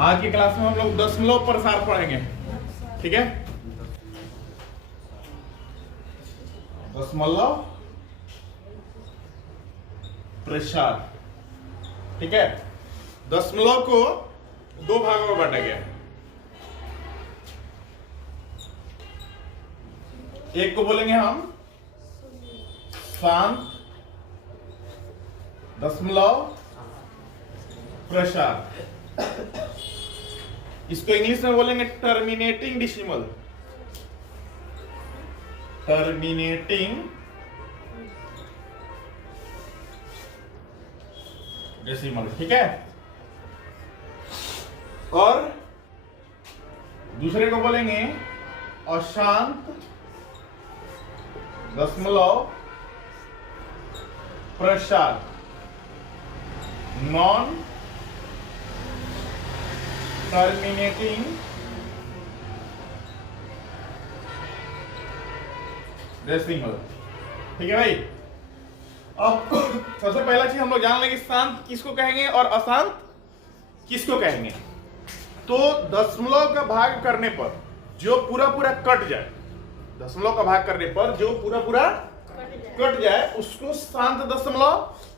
आज की क्लास में हम लोग दशमलव प्रसार पढ़ेंगे, ठीक है। दशमलव प्रसार, ठीक है। दशमलव को दो भागों में बांटा गया। एक को बोलेंगे हम शांत दशमलव प्रसार, इसको इंग्लिश में बोलेंगे टर्मिनेटिंग डेसिमल। टर्मिनेटिंग डेसिमल, ठीक है। और दूसरे को बोलेंगे अशांत दशमलव प्रसार, नॉन टर्मिनेटिंग डेसिमल, ठीक है भाई। अब सबसे पहला चीज हम लोग जान लेंगे शांत किसको कहेंगे और अशांत किसको कहेंगे। तो दशमलव का भाग करने पर जो पूरा पूरा कट जाए, दशमलव का भाग करने पर जो पूरा पूरा कट जाए उसको शांत दशमलव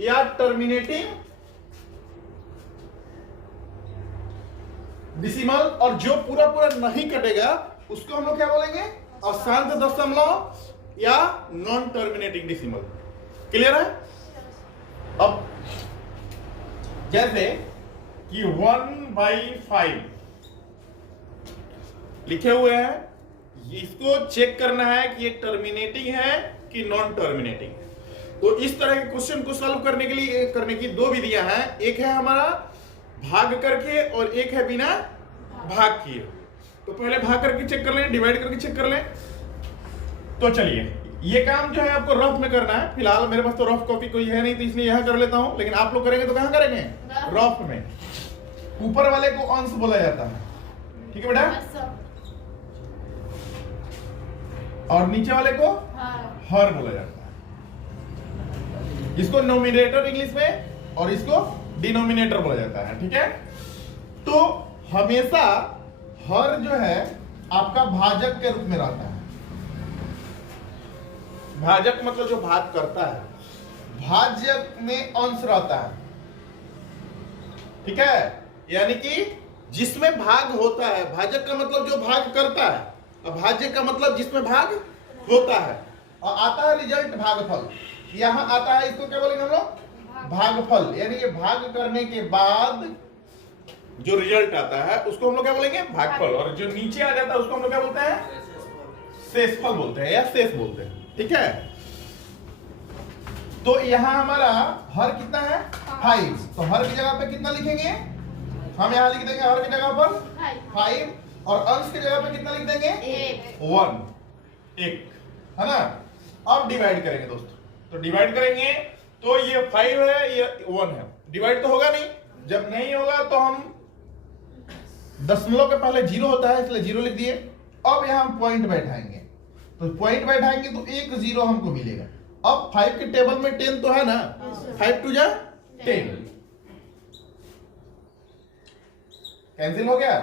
या टर्मिनेटिंग डेसिमल, और जो पूरा पूरा नहीं कटेगा उसको हम लोग क्या बोलेंगे, अशांत दशमलव या नॉन टर्मिनेटिंग डेसिमल। क्लियर है। अब जैसे कि 1/5 लिखे हुए हैं, इसको चेक करना है कि ये टर्मिनेटिंग है कि नॉन टर्मिनेटिंग। तो इस तरह के क्वेश्चन को सॉल्व करने के लिए करने की दो विधियां हैं। एक है हमारा भाग करके और एक है बिना भाग किए। तो पहले भाग करके चेक कर लें, डिवाइड करके चेक कर लें। तो चलिए ये काम जो है आपको रफ में करना है। फिलहाल मेरे पास तो रफ कॉपी कोई है नहीं, तो इसलिए यहां कर लेता हूं, लेकिन आप लोग करेंगे तो कहां करेंगे, रफ में। ऊपर वाले को अंश बोला जाता है, ठीक है बेटा, और नीचे वाले को हर बोला जाता है। इसको नोमिनेटर इंग्लिश में और इसको डिनोमिनेटर बोला जाता है, ठीक है। तो हमेशा हर जो है आपका भाजक के रूप में रहता है। भाजक मतलब जो भाग करता है, भाजक में अंश रहता है, ठीक है। यानी कि जिसमें भाग होता है, भाजक का मतलब जो भाग करता है, और भाज्य का मतलब जिसमें भाग होता है, और आता है रिजल्ट भागफल। यहां आता है, इसको क्या बोलेंगे हम लोग, भागफल। यानी कि भाग करने के बाद जो रिजल्ट आता है उसको हम लोग क्या बोलेंगे, भागफल। और जो नीचे आ जाता है उसको हम लोग क्या बोलते हैं, शेषफल बोलते हैं या शेष बोलते हैं, ठीक है। तो यहां हमारा हर कितना है, 5। तो हर की जगह पे कितना लिखेंगे, हम यहां लिख देंगे हर की जगह पर 5, और अंश की जगह पे कितना लिख देंगे, 1, है ना। अब डिवाइड करेंगे दोस्तों, तो डिवाइड करेंगे तो ये 5 है, ये 1 है, डिवाइड तो होगा नहीं। जब नहीं होगा तो हम दशमलव के पहले 0 होता है, इसलिए 0 लिख दिए। अब यहां हम पॉइंट बैठाएंगे, तो पॉइंट बैठाएंगे तो एक 0 हमको मिलेगा। अब 5 के टेबल में 10 तो है ना, 5 2 जा 10, कैंसिल हो गया।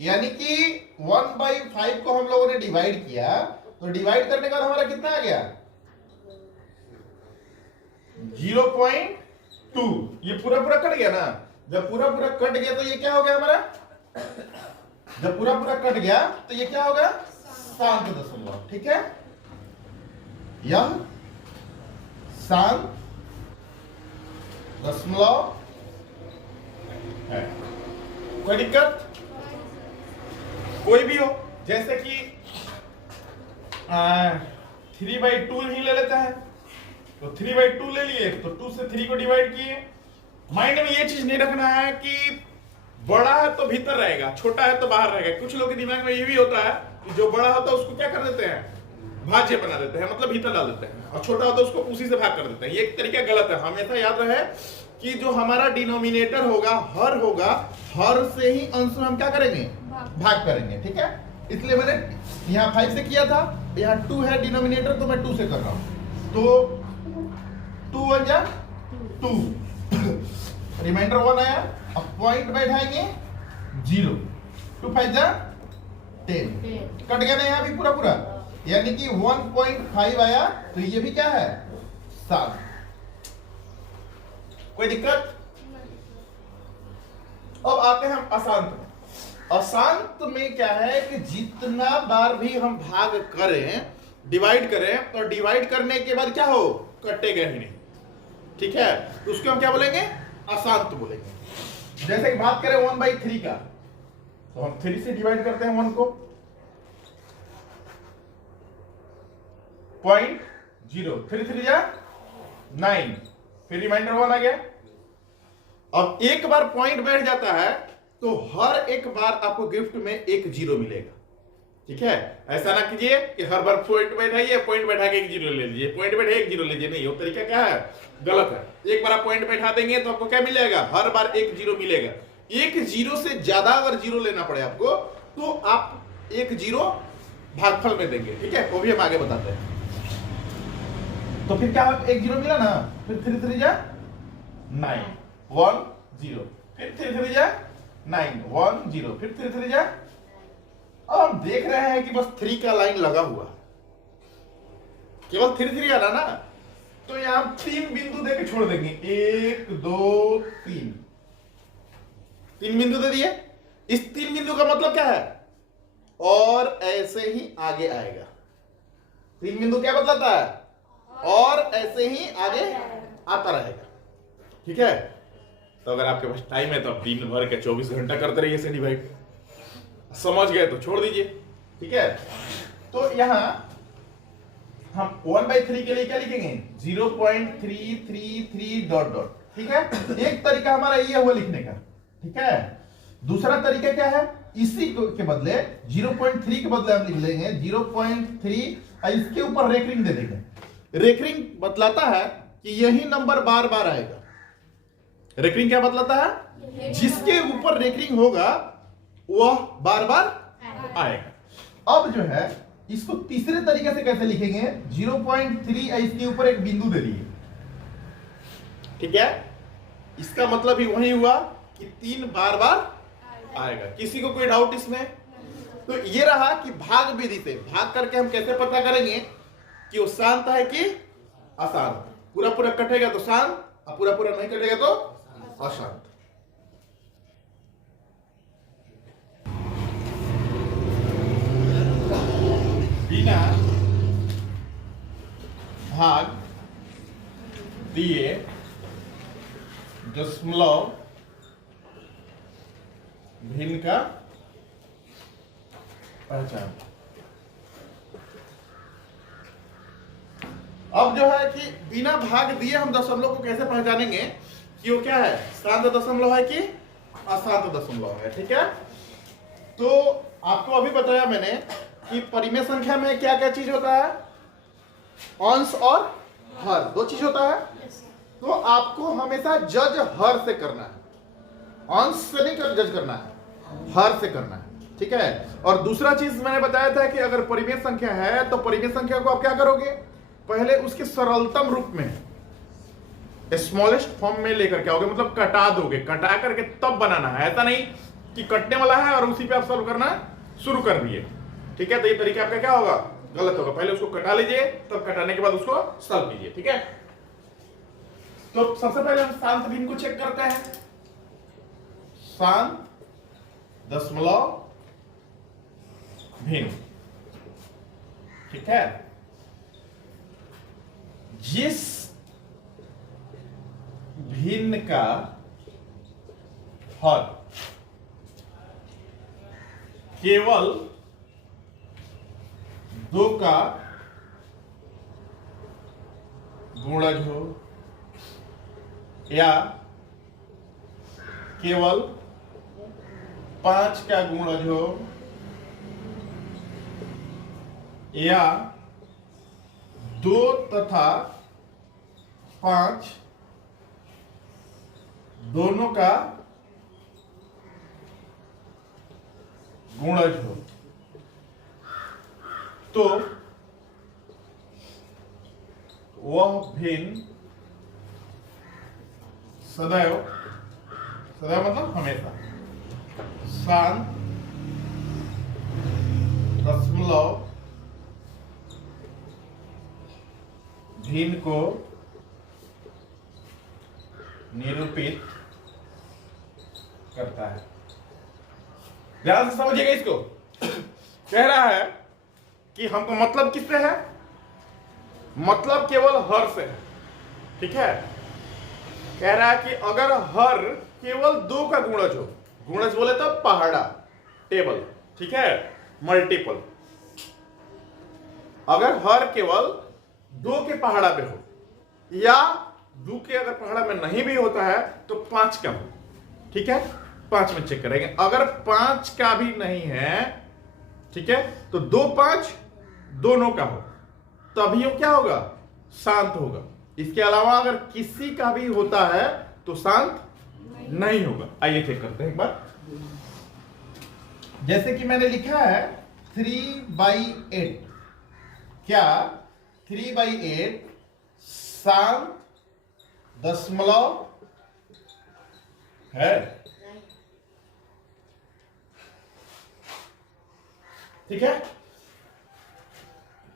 यानी कि 1/5 को हम लोगों ने डिवाइड किया, तो डिवाइड करने के बाद हमारा कितना आ गया, 0.2। ये पूरा पूरा कट गया ना। जब पूरा पूरा कट गया तो ये क्या हो गया हमारा, जब पूरा पूरा कट गया तो ये क्या होगा, शांत दशमलव, ठीक है। यह शांत दशमलव है। कोई दिक्कत कोई भी हो, जैसे कि 3/2 ही ले लेता है, तो 3/2 ले लिए, तो 2 से 3 को डिवाइड किए। माइंड में ये चीज नहीं रखना है कि बड़ा है तो भीतर रहेगा, छोटा है तो बाहर रहेगा। कुछ लोगों के दिमाग में ये भी होता है कि जो बड़ा होता है उसको क्या कर देते हैं, भाज्य बना देते हैं, मतलब भीतर डाल देते हैं, और छोटा होता है उसको उसी से भाग कर देते हैं। ये एक तरीका गलत है। हमेशा याद रहे कि जो हमारा डिनोमिनेटर होगा, हर होगा, हर से ही अंश में हम क्या करेंगे, भाग करेंगे, ठीक है। इसलिए मैंने यहाँ 5 से किया था, यहाँ 2 है डिनोमिनेटर, तो मैं 2 से कर रहा हूँ। तो 2 1 जा 2, रिमाइंडर 1 आया, अब पॉइंट बैठाएंगे 0, 2 5 जा 10, कट गया ना यहाँ भी पूरा पूरा, यानी कि 1.5 आया, तो ये भी क्या है 7। कोई दिक्कत? अब आते हैं हम अशांत में। अशांत में क्या है कि जितना बार भी हम भाग करें, डिवाइड करें, तो डिवाइड करने के बाद क्या हो, कटेगा ही नहीं, ठीक है, तो उसको हम क्या बोलेंगे, अशांत बोलेंगे। जैसे कि बात करें 1/3 का, तो हम 3 से डिवाइड करते हैं 1 को, 0.0, 3 3 जा 9, फिर रिमाइंडर 1 आ गया। अब एक बार पॉइंट बैठ जाता है तो हर एक बार आपको गिफ्ट में एक 0 मिलेगा, ठीक है। ऐसा ना कीजिए कि हर बार पॉइंट बैठाइए, पॉइंट बैठा के एक 0 ले लीजिए, पॉइंट बैठे एक 0 लीजिए, नहीं, वो तरीका क्या है, गलत है। एक बार आप पॉइंट बैठा देंगे तो आपको क्या मिलेगा, हर बार एक 0 मिलेगा। एक 0 से ज्यादा अगर 0 लेना पड़े आपको, तो आप एक 0 भागफल में देंगे, ठीक है, वो भी हम आगे बताते हैं। तो फिर क्या, एक 0 मिला ना, फिर 3 3 जा 9, 1 0, फिर 3 3 जा 9, 1 0, फिर 3 3 जा। अब हम देख रहे हैं कि बस 3 का लाइन लगा हुआ, केवल 3 3 आना ना, तो यहां 3 बिंदु देके छोड़ देंगे, 1 2 3, 3 बिंदु दे दिए। इस 3 बिंदु का मतलब क्या है, और ऐसे ही आगे आएगा। 3 बिंदु क्या बतलाता है, और ऐसे ही आगे आता रहेगा, ठीक है। तो अगर आपके पास टाइम है तो आप दिन भर के 24 घंटा करते रहिए इसे डिवाइड, समझ गए तो छोड़ दीजिए, ठीक है। तो यहां हम 1/3 के लिए क्या लिखेंगे, 0.333 डॉट डॉट, ठीक है। एक तरीका हमारा ये हुआ लिखने का, ठीक है। दूसरा तरीका क्या है, इसी के बदले 0.3 के बदले हम लिख लेंगे 0.3, इसके ऊपर रेकरिंग दे देंगे। रेकरिंग बतलाता है कि यही नंबर बार बार आएगा। रेकरिंग क्या बतलाता है, जिसके ऊपर रेकरिंग होगा वह बार बार आएगा। अब जो है इसको तीसरे तरीके से कैसे लिखेंगे, 0.3 इसके ऊपर एक बिंदु दे दिए, ठीक है। इसका मतलब ही वही हुआ कि 3 बार बार आएगा। किसी को कोई डाउट इसमें? तो ये रहा कि भाग विधि से भाग करके हम कैसे पता करेंगे कि वो शांत है कि अशांत। पूरा पूरा कटेगा तो शांत, और पूरा पूरा नहीं कटेगा तो अशांत। बिना भाग दिए दशमलव भिन्न का पहचान। अब जो है कि बिना भाग दिए हम दशमलव को कैसे पहचानेंगे कि वो क्या है, शांत दशमलव है कि अशांत दशमलव है, ठीक है। तो आपको अभी बताया मैंने कि परिमेय संख्या में क्या क्या चीज होता है, अंश और हर, 2 चीज होता है। तो आपको हमेशा जज हर से करना है, अंश से नहीं जज करना है, हर से करना है, ठीक है। और दूसरा चीज मैंने बताया था कि अगर परिमेय संख्या है तो परिमेय संख्या को आप क्या करोगे, पहले उसके सरलतम रूप में, स्मॉलेस्ट फॉर्म में लेकर के आओगे, मतलब कटा दोगे, कटा करके तब बनाना है। ऐसा नहीं कि कटने वाला है और उसी पे आप सॉल्व करना शुरू कर दिए, ठीक है। तो ये तरीका आपका क्या होगा, गलत होगा। पहले उसको कटा लीजिए, तब कटाने के बाद उसको सॉल्व कीजिए, ठीक है। तो सबसे पहले हम शांत भिन्न को चेक करते हैं। शांत दशमलव भिन्न, ठीक है। जिस भिन्न का हर केवल 2 का गुणज हो या केवल 5 का गुणज हो या 2 तथा 5 दोनों का गुणज हो, तो वह भिन्न सदैव, सदैव मतलब हमेशा, शांत दशमलव भिन्न को निरूपित करता है। ध्यान से समझिएगा इसको। कह रहा है कि हमको मतलब किससे है? मतलब केवल हर से है, ठीक है। कह रहा है कि अगर हर केवल 2 का गुणज हो, गुणज बोले तो पहाड़ा, टेबल, ठीक है, मल्टीपल। अगर हर केवल 2 के पहाड़ा पे हो, या 2 के अगर पहाड़ा में नहीं भी होता है तो 5 का हो, ठीक है, 5 में चेक करेंगे। अगर 5 का भी नहीं है, ठीक है, तो 2 5 दोनों का हो, तभी वो क्या होगा? शांत होगा। इसके अलावा अगर किसी का भी होता है तो शांत नहीं होगा। आइए चेक करते हैं एक बार। जैसे कि मैंने लिखा है 3/8, क्या 3/8 शांत दशमलव है? ठीक है,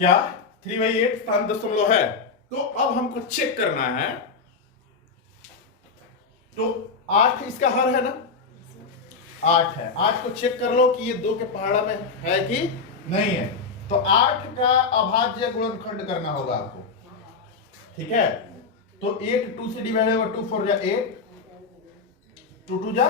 क्या 3/8 शांत दशमलव है? तो अब हमको चेक करना है, तो 8 इसका हर है ना, 8 है। 8 को चेक कर लो कि ये 2 के पहाड़ा में है कि नहीं है। तो 8 का अभाज्य गुणनखंड करना होगा आपको, ठीक है। तो 8 2 से डिवाइड होगा, 2 4 जा 8, 2 2 जा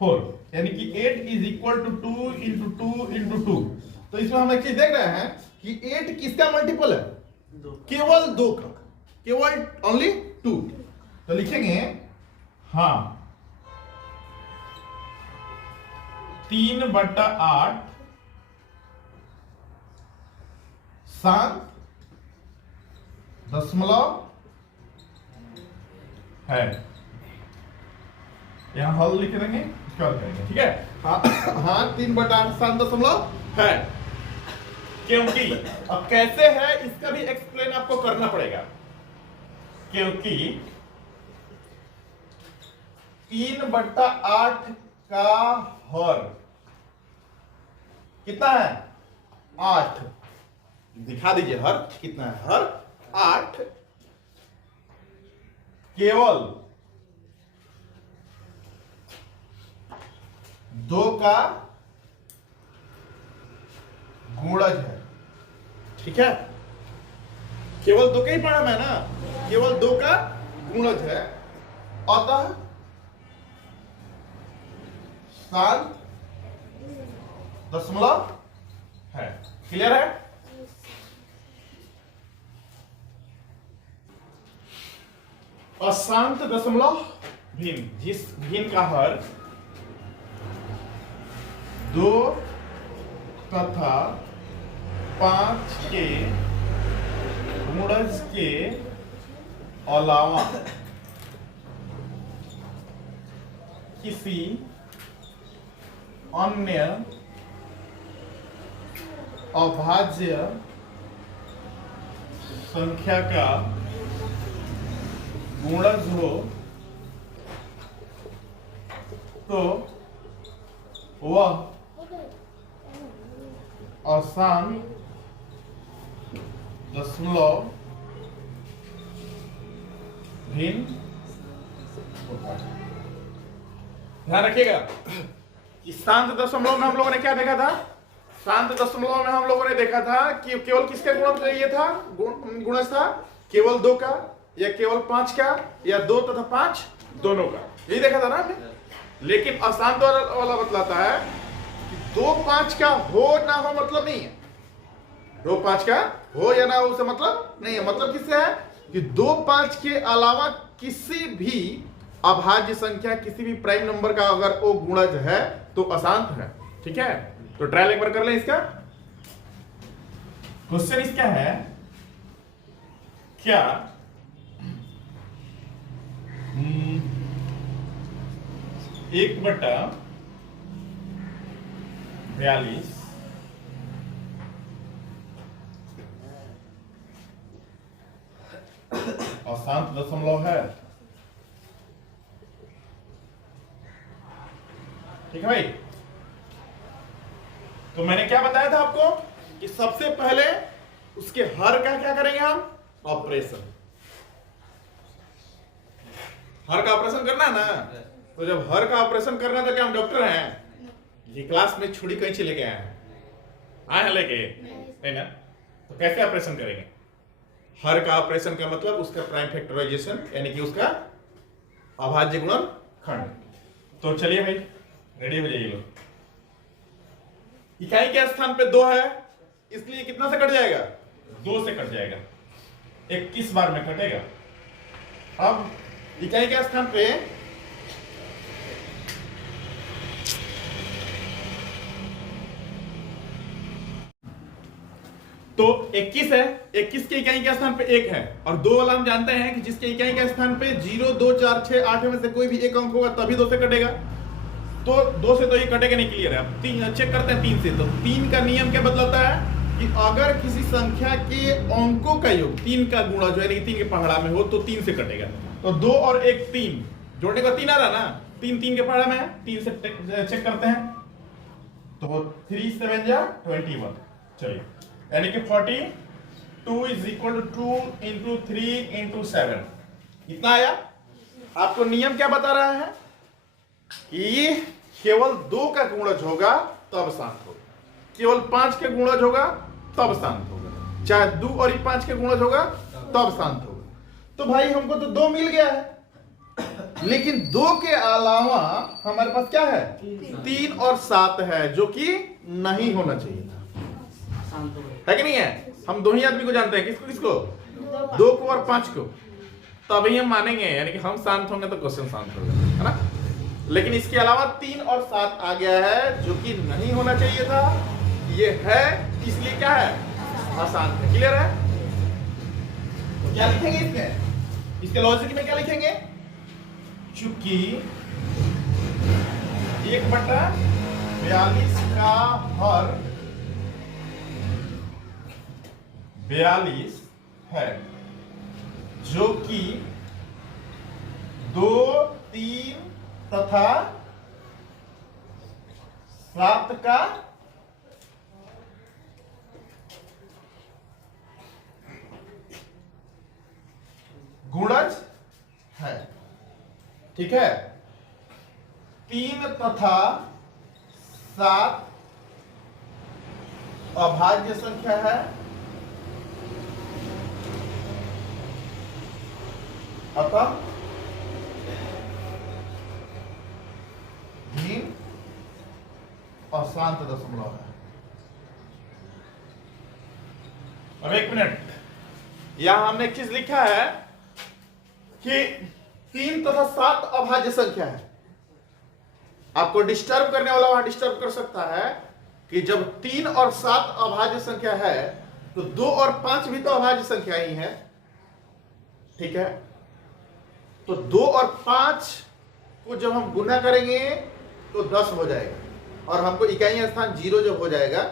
4, यानी कि 8 is equal to 2 into 2 into 2। तो इसमें हम एक चीज देख रहे हैं कि 8 किसका मल्टीपल है? केवल 2 का, केवल ओनली 2। तो लिखेंगे हाँ 3/8 शांत दशमलव है। यहां हल लिख देंगे, इसका हल करेंगे, ठीक है। हाँ 3/8 शांत दशमलव है। क्योंकि अब कैसे है इसका भी एक्सप्लेन आपको करना पड़ेगा, क्योंकि 3/8 का हर कितना है? 8। दिखा दीजिए हर कितना है। हर 8 केवल 2 का गुणज है, ठीक है। केवल 2 का ही पढ़ा मैं ना, केवल 2 का गुणज है, अतः शांत दशमलव है। क्लियर है? अशांत दशमलव भिन्न, जिस भिन्न का हर 2 तथा 5 के गुणज के अलावा किसी अन्य अभाज्य संख्या का गुणज हो तो वह अशांत दशमलव भिन्न होता है। ध्यान रखिएगा कि शांत दशमलव में हम लोगों ने क्या देखा था? शांत दशमलव में हम लोगों ने देखा था कि केवल किसके गुणज ये था, गुणज था केवल 2 का, या केवल 5 का, या 2 तथा 5 दोनों का, यही देखा था ना हमने। लेकिन अशांत वाला बतलाता है कि 2 5 का हो ना हो मतलब नहीं है। 2 5 का हो या ना हो उससे मतलब नहीं है। मतलब किससे है कि 2 5 के अलावा किसी भी अभाज्य संख्या, किसी भी प्राइम नंबर का अगर वो गुणज है तो अशांत है, ठीक है। तो ट्रायल एक बार कर लें इसका। क्वेश्चन इसका है, क्या 1/42 अशांत दशमलव है? ठीक है भाई। तो मैंने क्या बताया था आपको कि सबसे पहले उसके हर का क्या करेंगे हम, ऑपरेशन। हर का ऑपरेशन करना है ना, तो जब हर का ऑपरेशन करना तो क्या हम डॉक्टर हैं? ये क्लास में छुरी कैंची लेके आए हैं? आए हैं लेके? नहीं ना। तो कैसे ऑपरेशन करेंगे? हर का ऑपरेशन का मतलब उसका प्राइम फैक्टराइजेशन, यानी कि उसका अभाज्य गुणनखंड। तो चलिए भाई रेडी हो जाइए लोग। इकाई के स्थान पे 2 है, इसलिए कितना से कट जाएगा? 2 से कट जाएगा, 21 बार में कटेगा। अब इकाई के स्थान पे तो 21 है, 21 के इकाई के स्थान पे 1 है, और 2 वाला हम जानते हैं कि जिसके इकाई के स्थान पे 0, 2, 4, 6, 8 में से कोई भी एक अंक होगा तभी 2 से कटेगा। तो 2 से तो ये कटेगा नहीं, क्लियर है। अब 3 चेक करते हैं 3 से। तो 3 का नियम क्या बतलाता है कि अगर किसी संख्या के अंकों का योग 3 का गुणा जो है 3 के पहाड़ा में हो तो 3 से कटेगा। तो 2 और 1 3 जोड़ने का 3 आ रहा ना, 3 3 के पहाड़ा में है, 3 से चेक करते हैं। तो 3 7 जा 21, चलिए, यानी कि 42 is equal to 2 into 3 into 7, इतना आया। आपको नियम क्या बता रहा है कि केवल 2 का गुणज होगा तब शांत होगा, केवल 5 के गुणज होगा तब शांत होगा, चाहे 2 और 5 के गुणज होगा तब शांत होगा। तो भाई हमको तो 2 मिल गया है, लेकिन 2 के अलावा हमारे पास क्या है? 3 और 7 है, जो कि नहीं होना चाहिए था, है कि नहीं है? हम 2 ही आदमी को जानते हैं, किसको किसको? 2 को और 5 को। तभी हम मानेंगे, यानी कि हम शांत होंगे तो क्वेश्चन शांत होगा, है ना। लेकिन इसके अलावा 3 और 7 आ गया है, जो कि नहीं होना चाहिए था, ये है, इसलिए क्या है? अशांत है। क्लियर है? तो क्या लिखेंगे इसमें? इसके लॉजिक में क्या लिखेंगे? चूंकि 1/42 का हर 42 है, जो कि 2, 3 तथा 7 का गुणज है। ठीक है, 3 तथा 7 अभाज्य संख्या है, अतः भिन्न अशांत दशमलव है। अब 1 मिनट, यहां हमने एक चीज लिखा है कि 3 तथा 7 अभाज्य संख्या है। आपको डिस्टर्ब करने वाला वहां डिस्टर्ब कर सकता है कि जब 3 और 7 अभाज्य संख्या है तो 2 और 5 भी तो अभाज्य संख्या ही है। ठीक है, तो 2 और 5 को जब हम गुना करेंगे तो 10 हो जाएगा, और हमको इकाई स्थान 0 जब हो जाएगा,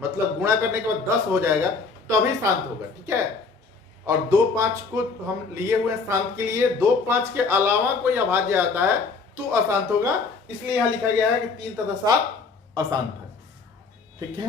मतलब गुणा करने के बाद 10 हो जाएगा, तभी शांत होगा। ठीक है, और 2 5 को हम लिए हुए शांत के लिए, 2 5 के अलावा कोई अभाज्य आता है तो अशांत होगा, इसलिए यहां लिखा गया है कि 3 तथा 7 अशांत है। ठीक है।